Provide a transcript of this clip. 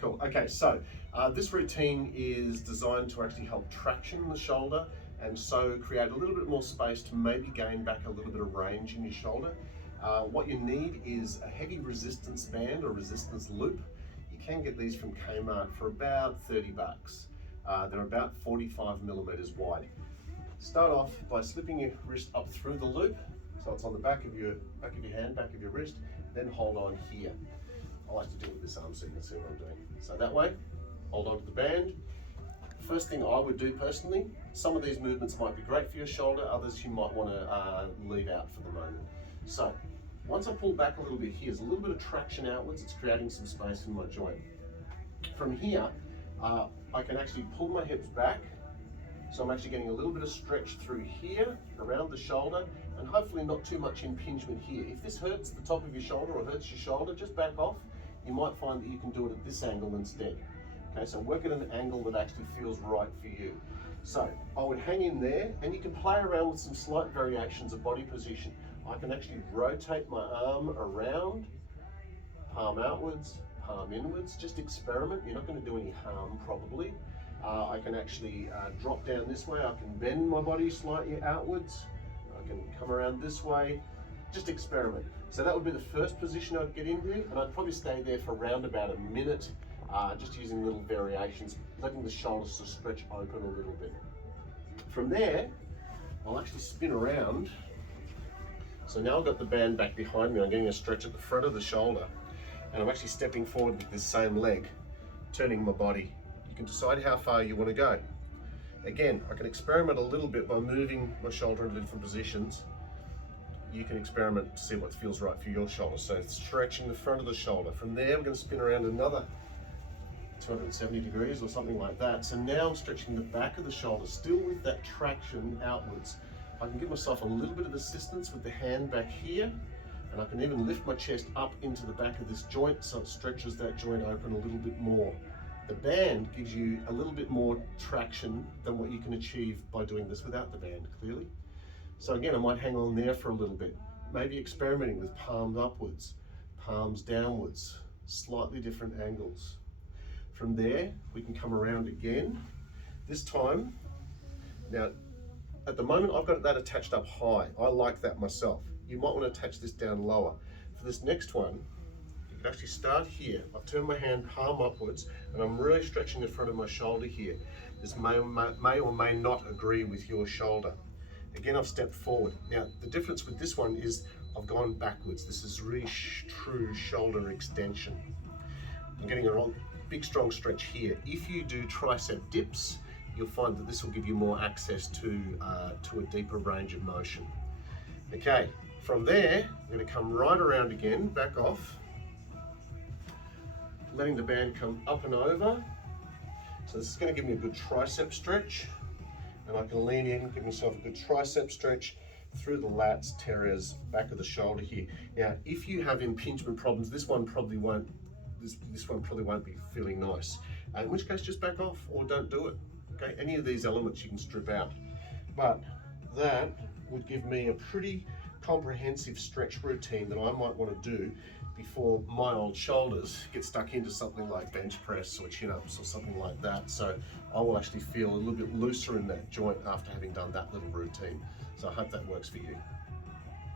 Cool. Okay, so this routine is designed to actually help traction the shoulder and so create a little bit more space to maybe gain back a little bit of range in your shoulder. What you need is a heavy resistance band or resistance loop. You can get these from Kmart for about 30 bucks. They're about 45 millimeters wide. Start off by slipping your wrist up through the loop, so it's on the back of your hand, back of your wrist, then hold on here. I like to do it with this arm so you can see what I'm doing. So that way, hold on to the band. First thing I would do personally, some of these movements might be great for your shoulder, others you might want to leave out for the moment. So once I pull back a little bit here, there's a little bit of traction outwards, it's creating some space in my joint. From here, I can actually pull my hips back, so I'm actually getting a little bit of stretch through here, around the shoulder, and hopefully not too much impingement here. If this hurts the top of your shoulder or hurts your shoulder, just back off. You might find that you can do it at this angle instead. Okay, so work at an angle that actually feels right for you. So I would hang in there, and you can play around with some slight variations of body position. I can actually rotate my arm around, palm outwards, palm inwards, just experiment. You're not going to do any harm probably. I can actually drop down this way. I can bend my body slightly outwards. I can come around this way. Just experiment. So that would be the first position I'd get into, and I'd probably stay there for around about a minute, just using little variations, letting the shoulders sort of stretch open a little bit. From there, I'll actually spin around. So now I've got the band back behind me. I'm getting a stretch at the front of the shoulder, and I'm actually stepping forward with this same leg, turning my body. You can decide how far you want to go. Again, I can experiment a little bit by moving my shoulder into different positions. You can experiment to see what feels right for your shoulder. So stretching the front of the shoulder. From there, we're going to spin around another 270 degrees or something like that. So now I'm stretching the back of the shoulder, still with that traction outwards. I can give myself a little bit of assistance with the hand back here, and I can even lift my chest up into the back of this joint so it stretches that joint open a little bit more. The band gives you a little bit more traction than what you can achieve by doing this without the band, clearly. So again, I might hang on there for a little bit, maybe experimenting with palms upwards, palms downwards, slightly different angles. From there, we can come around again. This time, now, at the moment, I've got that attached up high. I like that myself. You might want to attach this down lower. For this next one, you can actually start here. I've turned my hand palm upwards, and I'm really stretching the front of my shoulder here. This may or may not agree with your shoulder. Again, I've stepped forward. Now, the difference with this one is I've gone backwards. This is really true shoulder extension. I'm getting a big, strong stretch here. If you do tricep dips, you'll find that this will give you more access to a deeper range of motion. Okay, from there, I'm going to come right around again, back off, letting the band come up and over. So this is going to give me a good tricep stretch. And I can lean in, give myself a good tricep stretch through the lats, teres, back of the shoulder here. Now, if you have impingement problems, this one probably won't be feeling nice. In which case, just back off or don't do it. Okay, any of these elements you can strip out. But that would give me a pretty comprehensive stretch routine that I might want to do before my old shoulders get stuck into something like bench press or chin-ups or something like that. So I will actually feel a little bit looser in that joint after having done that little routine. So I hope that works for you.